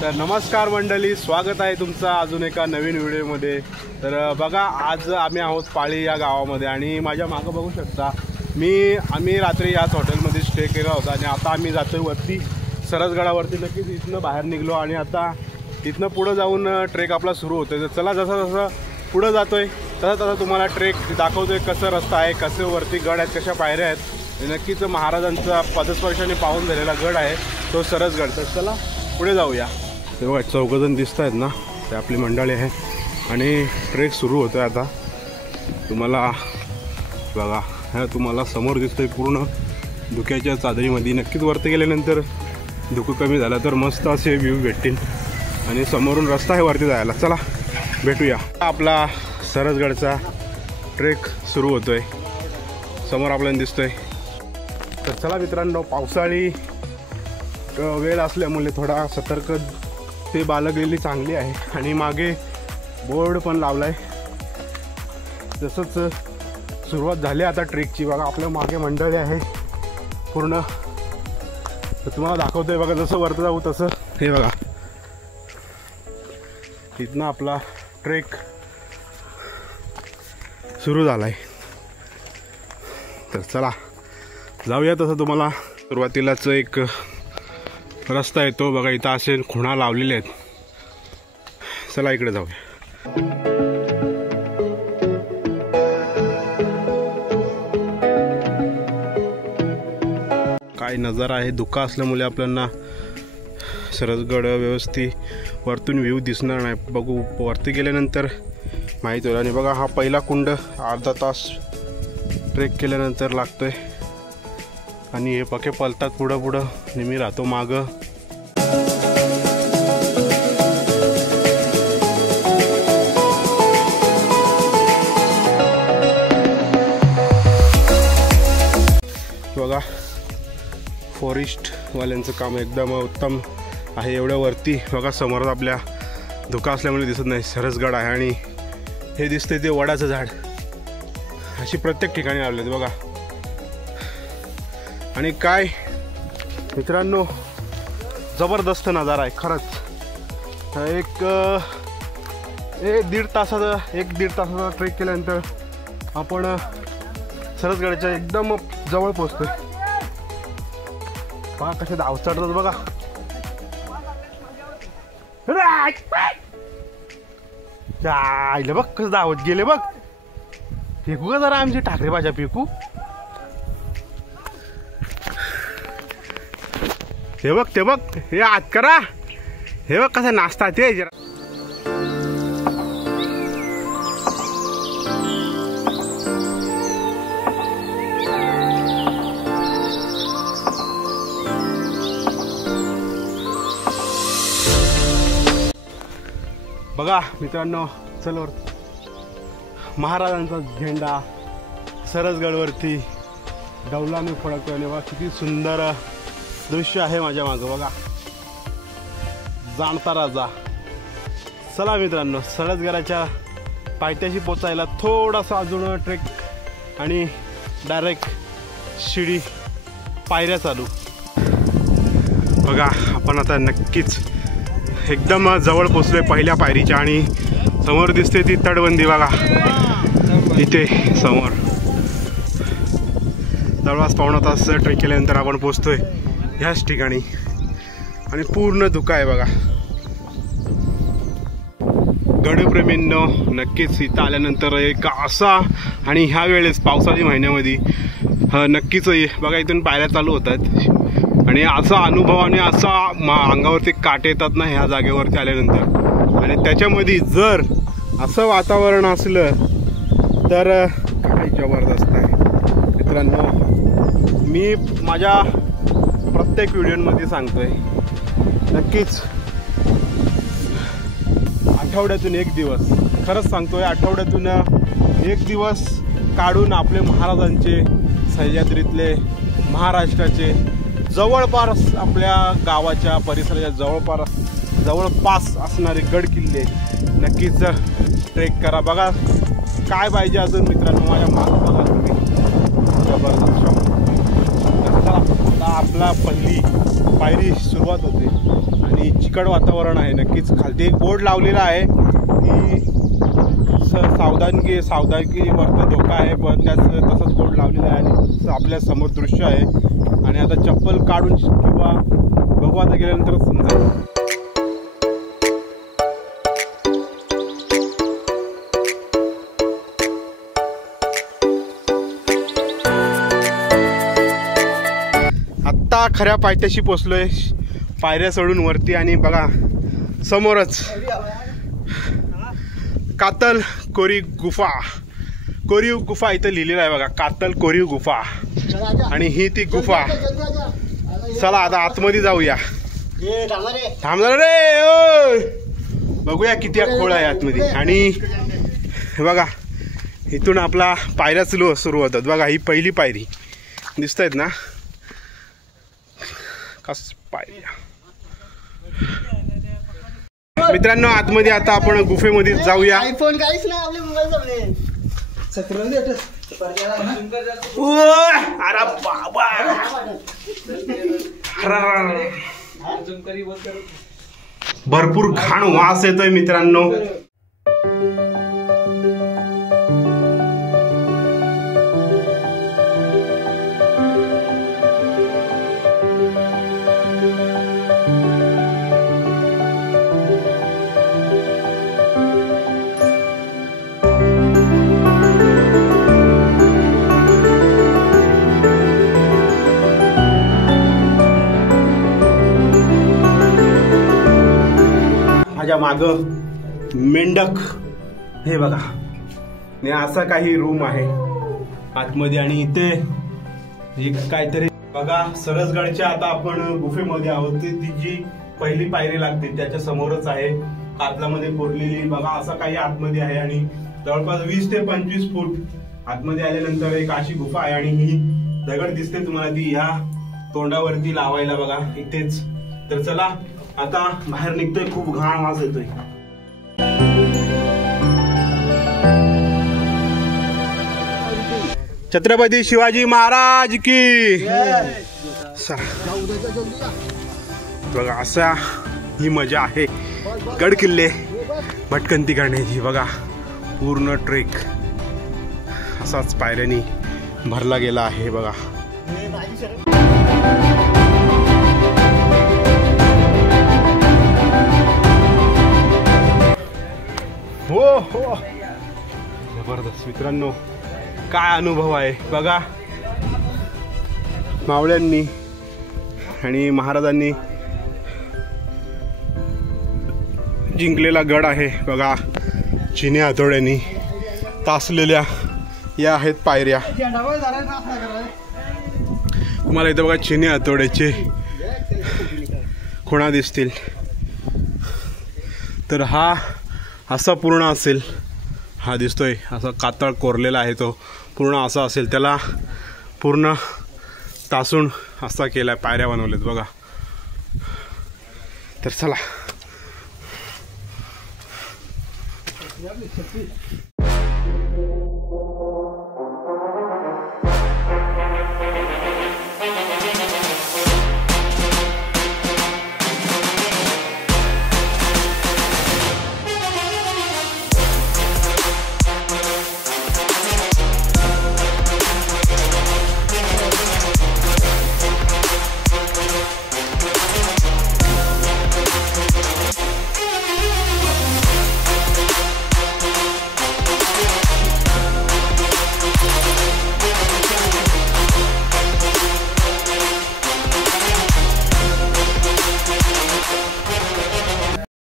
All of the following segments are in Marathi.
तर नमस्कार मंडळी, स्वागत आहे तुमचं अजून एका नवीन व्हिडिओमध्ये। तर बघा, आज आम्ही आहोत पाळी या गावामध्ये आणि माझ्या मागं बघू शकता आम्ही रात्री याच हॉटेलमध्ये स्टे केला होता आणि आता आम्ही जातोय वरती सरसगडावरती। नक्कीच इथनं बाहेर निघलो आणि आता इथनं पुढं जाऊन ट्रेक आपला सुरू होतोय। तर चला, जसं जसं पुढं जातोय तसं तुम्हाला ट्रेक दाखवतोय, कसं रस्ता आहे, कसे वरती गड आहेत, कशा पायऱ्या आहेत। नक्कीच महाराजांचा पदस्पर्शाने पावन झालेला गड आहे तो सरसगड। तर चला पुढे जाऊया। तेव्हा चौघजण दिसत आहेत ना, ते आपली मंडळी आहे आणि ट्रेक सुरू होतोय आता। तुम्हाला बघा, ह्या तुम्हाला समोर दिसतोय पूर्ण धुक्याच्या चादरीमध्ये। नक्कीच वरती गेल्यानंतर धुकं कमी झालं तर मस्त असे व्ह्यू भेटतील आणि समोरून रस्ता आहे वरती जायला। चला भेटूया। आपला सरसगडचा ट्रेक सुरू होतोय, समोर आपल्याला दिसतोय। तर चला मित्रांनो, पावसाळी वेळ असल्यामुळे थोडा सतर्क ते बाळगलेली चांगली आहे आणि मागे बोर्ड पण लावलाय। जसंच सुरुवात झाली आता ट्रेकची, बघा आपल्या मागे मंडळी आहे पूर्ण। तर तुम्हाला दाखवतोय बघा, जसं वरती जाऊ तसं हे बघा, इथनं आपला ट्रेक सुरू झालाय। तर चला जाऊया। तसं तुम्हाला सुरुवातीलाच एक रस्ता येतो बघा, इथं असे खुणा लावलेले आहेत। चला इकडे जाऊया। काय नजारा आहे, धुका असल्यामुळे आपल्याला सरसगड व्यवस्थित वरतून व्ह्यू दिसणार नाही। बघू वरती गेल्यानंतर माहीत होईल। आणि बघा, हा पहिला कुंड अर्धा तास ट्रेक केल्यानंतर लागतोय आणि हे पके पलतात पुढं पुढं आणि मी राहतो मागं। बघा, फॉरेस्टवाल्यांचं काम एकदम उत्तम आहे। एवढ्या वरती बघा, समोर आपल्या धुका असल्यामुळे दिसत नाही, सरसगड आहे आणि हे दिसते ते वडाचं झाड। अशी प्रत्येक ठिकाणी लावलेत बघा। आणि काय मित्रांनो, जबरदस्त नजारा आहे खरंच। एक दीड तासाचा ट्रेक केल्यानंतर आपण सरसगडाच्या एकदम जवळ पोहोचतोय। बघा कसे धाव चढतात बघा। बघ कसं धावत गेले बघ। फेकू का जरा आमची ठाकरे भाषा फेकू। हे बघ ते बघ, हे आत करा, हे बघ कसं नाचतात ते जरा। बघा मित्रांनो, चल वर महाराजांचा झेंडा सरसगडवरती डौलाने फडकतो आणि बघा किती सुंदर दृश्य आहे माझ्या मागं बघा, जाणता राजा। चला मित्रांनो, सरसगडाच्या पायथ्याशी पोचायला थोडासा अजून ट्रेक आणि डायरेक्ट शिडी पायऱ्या चालू। बघा, आपण आता नक्कीच एकदम जवळ पोचलोय पहिल्या पायरीच्या आणि समोर दिसते ती तटबंदी बघा। इथे समोर जवळपास पावणा तास ट्रेक केल्यानंतर आपण पोचतोय ह्याच ठिकाणी आणि पूर्ण धुका आहे बघा। गडप्रेमींनो, नक्कीच इथं आल्यानंतर एक असा, आणि ह्या वेळेस पावसाळी महिन्यामध्ये नक्कीच बघा इथून पायऱ्या चालू होतात आणि असा अनुभव आणि असा अंगावरती काट येतात ना ह्या जागेवरती आल्यानंतर। आणि त्याच्यामध्ये जर असं वातावरण असलं तर काय जबरदस्त आहे मित्रांनो। मी माझ्या प्रत्येक व्हिडिओमध्ये सांगतोय, नक्कीच आठवड्यातून एक दिवस, खरंच सांगतोय, आठवड्यातून एक दिवस काढून आपले महाराजांचे, सह्याद्रीतले, महाराष्ट्राचे जवळपास आपल्या गावाच्या परिसराच्या जवळपास असणारे गड किल्ले नक्कीच ट्रेक करा। बघा काय पाहिजे अजून मित्रांनो, माझ्या मागं बघा तुम्ही, जबरदस्त। आपला पहिली पायरी सुरुवात होते आणि चिकट वातावरण आहे नक्कीच. खालती एक बोर्ड लावलेला आहे की सावधानगीवरचा धोका आहे, पण तसंच बोर्ड लावलेला आहे आणि आपल्या समोर दृश्य आहे. आणि आता चप्पल काढून किंवा बघू आता गेल्यानंतर समजेल. आत्ता खऱ्या पायथ्याशी पोचलोय, पायऱ्या चढून वरती. आणि बघा समोरच कातल कोरीव गुफा इथं लिहिलेलं आहे बघा, कातल कोरीव गुफा. आणि ही ती गुफा. चला आता आतमध्ये जाऊया. थांबणार रे, बघूया किती खोळ आहे आतमध्ये. आणि बघा इथून आपला पायऱ्या सुरू होतात बघा. ही पहिली पायरी दिसत आहेत ना, कस पायऱ्या. मित्रांनो आतमध्ये आता आपण गुफेमध्ये जाऊया. अरे बाबा, भरपूर घाण वास येतोय मित्रांनो. माझ्या माग मेंढक हे बघा, आणि असा काही रूम आहे आतमध्ये. आणि इथे एक काहीतरी बघा, सरसगडच्या आता आपण गुफेमध्ये आहोत. ती जी पहिली पायरी लागते त्याच्या समोरच आहे, कातलामध्ये कोरलेली बघा असं काही आतमध्ये आहे. आणि जवळपास 20 ते 25 फूट आतमध्ये आल्यानंतर एक अशी गुफा आहे. आणि ही दगड दिसते तुम्हाला, ती ह्या तोंडावरती लावायला बघा इथेच. तर चला आता बाहेर निघतोय, खूप घाण वास येतोय. छत्रपती शिवाजी महाराज की. बघा असा ही मजा आहे गड किल्ले भटकंती करण्याची. बघा पूर्ण ट्रेक असाच पायऱ्यांनी भरला गेला आहे बघा. हो हो, जबरदस्त मित्रांनो, काय अनुभव आहे बघा. मावळ्यांनी आणि महाराजांनी जिंकलेला गड आहे बघा. चिनी हातोड्यांनी तासलेल्या या आहेत पायऱ्या. तुम्हाला इथं बघा चिनी हातोड्याचे खुणा दिसतील. तर हा असा पूर्ण असेल, हा दिसतोय असा कातळ कोरलेला आहे, तो पूर्ण असा असेल. त्याला पूर्ण तासून असा केलाय, पायऱ्या बनवल्यात बघा. तर चला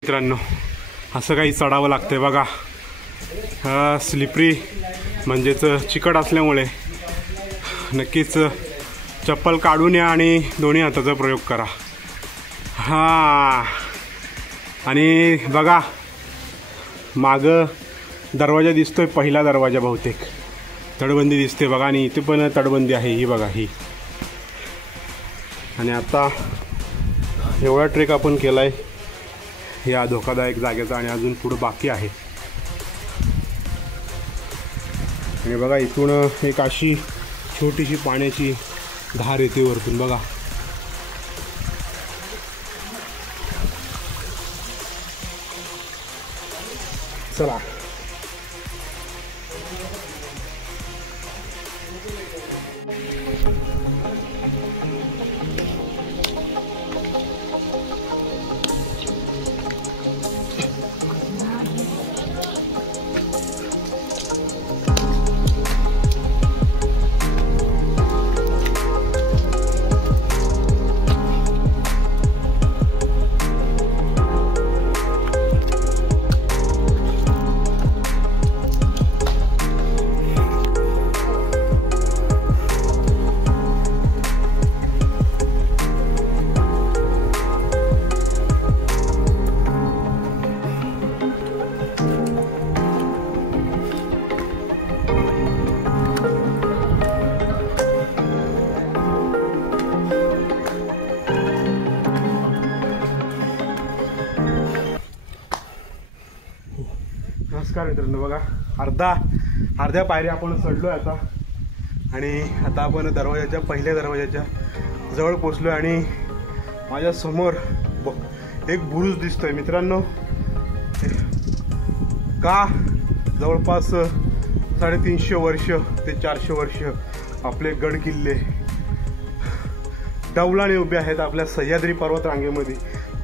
मित्रांनो, असं काही चढावं लागतंय बघा. स्लिपरी म्हणजेच चिकट असल्यामुळे नक्कीच चप्पल काढून या आणि दोन्ही हाताचा प्रयोग करा. आणि बघा मागं दरवाजा दिसतोय, पहिला दरवाजा बहुतेक. तटबंदी दिसते बघा, आणि इथे पण तटबंदी आहे ही बघा ही. आणि आता एवढा ट्रेक आपण केलाय या धोकादायक जागेचा, आणि अजून पुढं बाकी आहे. आणि बघा इथून एक अशी छोटीशी पाण्याची धार येते वरतून बघा. चला. नमस्कार मित्रांनो. बघा अर्ध्या पायऱ्या आपण चढलोय आता आणि आता आपण पहिल्या दरवाजाच्या जवळ पोचलोय आणि माझ्या समोर एक बुरुज दिसतोय मित्रांनो. का जवळपास 350 वर्ष ते 400 वर्ष आपले गड किल्ले डौलाने उभे आहेत आपल्या सह्याद्री पर्वत रांगेमध्ये.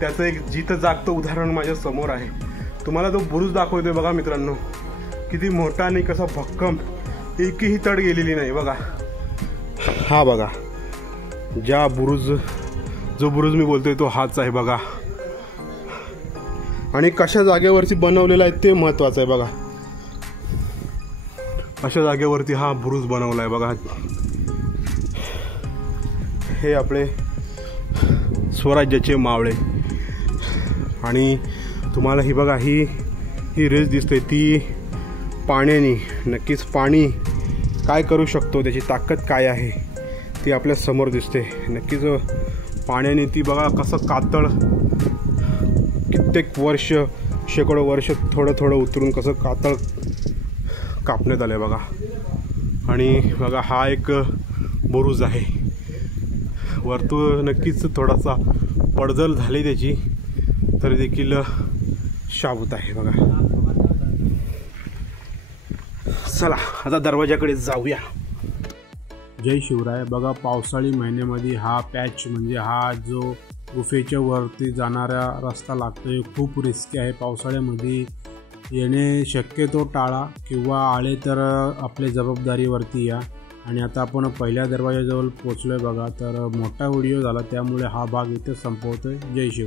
त्याचं एक जिथं जागतं उदाहरण माझ्या समोर आहे. तुम्हाला तो बुरुज दाखवतोय बघा मित्रांनो, किती मोठा आणि कसा भक्कम, एकही तड गेलेली नाही बघा. हा बघा, जो बुरुज मी बोलतोय तो हाच आहे बघा. आणि कशा जागेवरती बनवलेला आहे ते महत्वाचं आहे बघा. अशा जागेवरती हा बुरुज बनवला आहे बघा. हे आपले स्वराज्याचे मावळे. आणि तुम्हाला ही बघा ही रेस दिसते ती पाण्याने. नक्कीच पाणी काय करू शकतो, त्याची ताकद काय आहे ती आपल्या समोर दिसते. नक्कीच पाण्याने ती बघा कसं कातळ कित्येक वर्ष, शेकडो वर्ष थोडं उतरून कसं कातळ कापण्यात आलं बघा. आणि बघा हा एक बुरुज आहे. वरतून नक्कीच थोडासा पडझड झाली त्याची, तरी देखील शाबूत आहे बघा. चला आता दरवाजाकडे जाऊया. जय शिवराय. बघा पावसाळी महिन्यामध्ये हा पॅच म्हणजे हा जो गुफेच्या वरती जाणारा रस्ता लागतोय खूप रिस्की आहे. पावसाळ्यामध्ये येणे शक्यतो टाळा किंवा आले तर आपल्या जबाबदारीवरती या. आणि आता आपण पहिल्या दरवाजाजवळ पोचलोय बघा. तर मोठा व्हिडिओ झाला त्यामुळे हा भाग इथे संपवतोय. जय शिवराय.